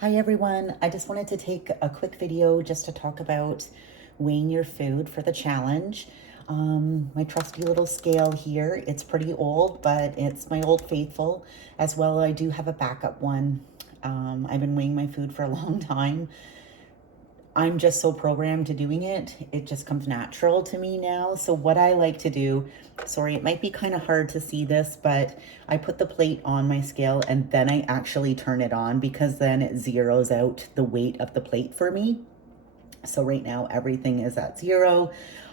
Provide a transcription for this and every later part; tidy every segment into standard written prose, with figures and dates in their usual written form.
Hi everyone, I just wanted to take a quick video just to talk about weighing your food for the challenge. My trusty little scale here, it's pretty old, but it's my old faithful. As well, I do have a backup one. I've been weighing my food for a long time. I'm just so programmed to doing it. It just comes natural to me now. So what I like to do, sorry, it might be kind of hard to see this, but I put the plate on my scale and then I actually turn it on because then it zeroes out the weight of the plate for me. So right now everything is at 0.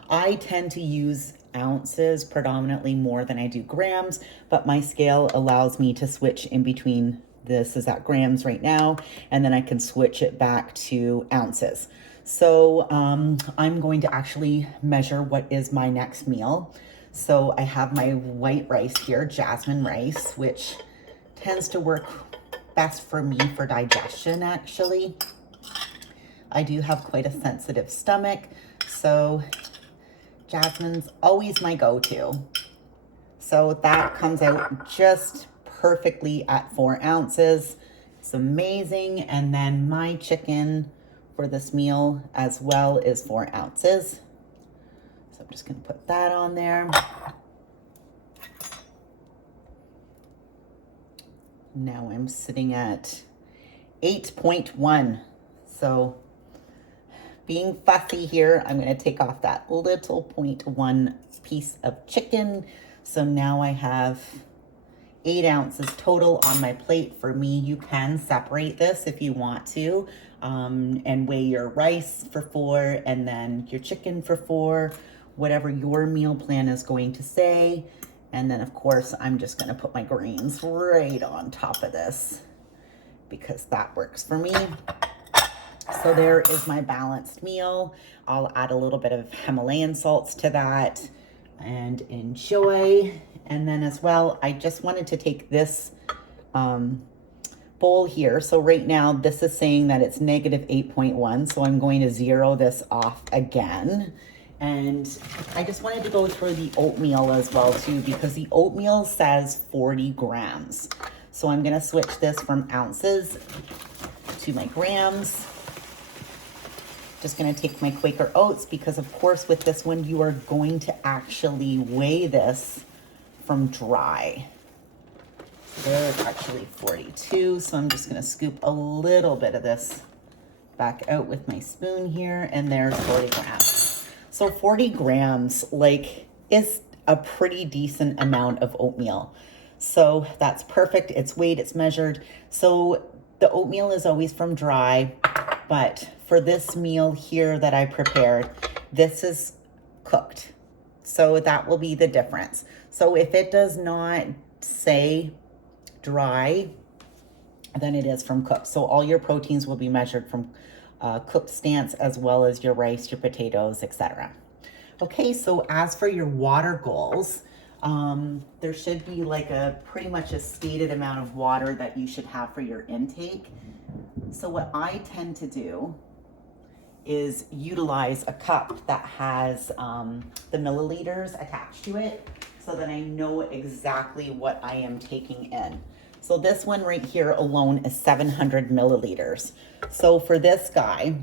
I tend to use ounces predominantly more than I do grams, but my scale allows me to switch in between. This is at grams right now, and then I can switch it back to ounces. So I'm going to actually measure what is my next meal. So I have my white rice here, jasmine rice, which tends to work best for me for digestion actually. I do have quite a sensitive stomach, so jasmine's always my go-to. So that comes out just perfectly at 4 ounces. It's amazing. And then my chicken for this meal as well is 4 ounces. So I'm just gonna put that on there. Now I'm sitting at 8.1. So being fussy here, I'm gonna take off that little 0.1 piece of chicken. So now I have 8 ounces total on my plate. For me, you can separate this if you want to, and weigh your rice for 4 and then your chicken for 4, whatever your meal plan is going to say. And then of course, I'm just gonna put my greens right on top of this because that works for me. So there is my balanced meal. I'll add a little bit of Himalayan salts to that and enjoy. And then as well, I just wanted to take this bowl here. So right now this is saying that it's negative 8.1. So I'm going to zero this off again. And I just wanted to go through the oatmeal as well too, because the oatmeal says 40 grams. So I'm gonna switch this from ounces to my grams. Just gonna take my Quaker Oats because of course with this one, you are going to actually weigh this from dry. There's actually 42. So I'm just gonna scoop a little bit of this back out with my spoon here and there's 40 grams. So 40 grams is a pretty decent amount of oatmeal. So that's perfect. It's weighed, it's measured. So the oatmeal is always from dry, but for this meal here that I prepared, this is cooked. So that will be the difference. So if it does not say dry, then it is from cooked. So all your proteins will be measured from cooked stance as well as your rice, your potatoes, etc. Okay, so as for your water goals, there should be pretty much a stated amount of water that you should have for your intake. So what I tend to do is utilize a cup that has the milliliters attached to it so that I know exactly what I am taking in. So this one right here alone is 700 milliliters. So for this guy,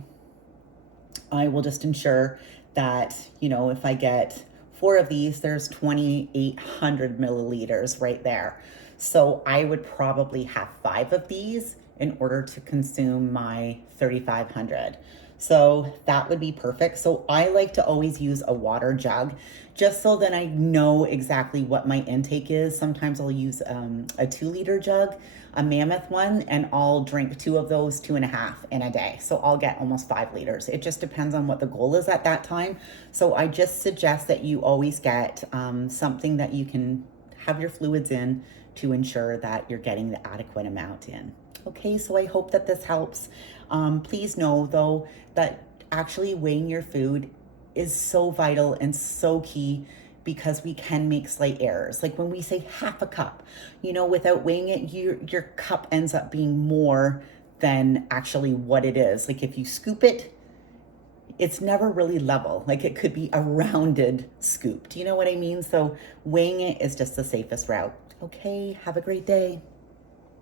I will just ensure that, if I get 4 of these, there's 2,800 milliliters right there. So I would probably have 5 of these in order to consume my 3,500. So that would be perfect. So I like to always use a water jug just so that I know exactly what my intake is. Sometimes I'll use a 2-liter jug, a Mammoth one, and I'll drink 2 of those, 2.5 in a day. So I'll get almost 5 liters. It just depends on what the goal is at that time. So I just suggest that you always get something that you can have your fluids in to ensure that you're getting the adequate amount in. Okay, so I hope that this helps. Please know though that actually weighing your food is so vital and so key because we can make slight errors. Like when we say half a cup, without weighing it, your cup ends up being more than actually what it is. Like if you scoop it, it's never really level. Like it could be a rounded scoop. Do you know what I mean? So weighing it is just the safest route. Okay, have a great day.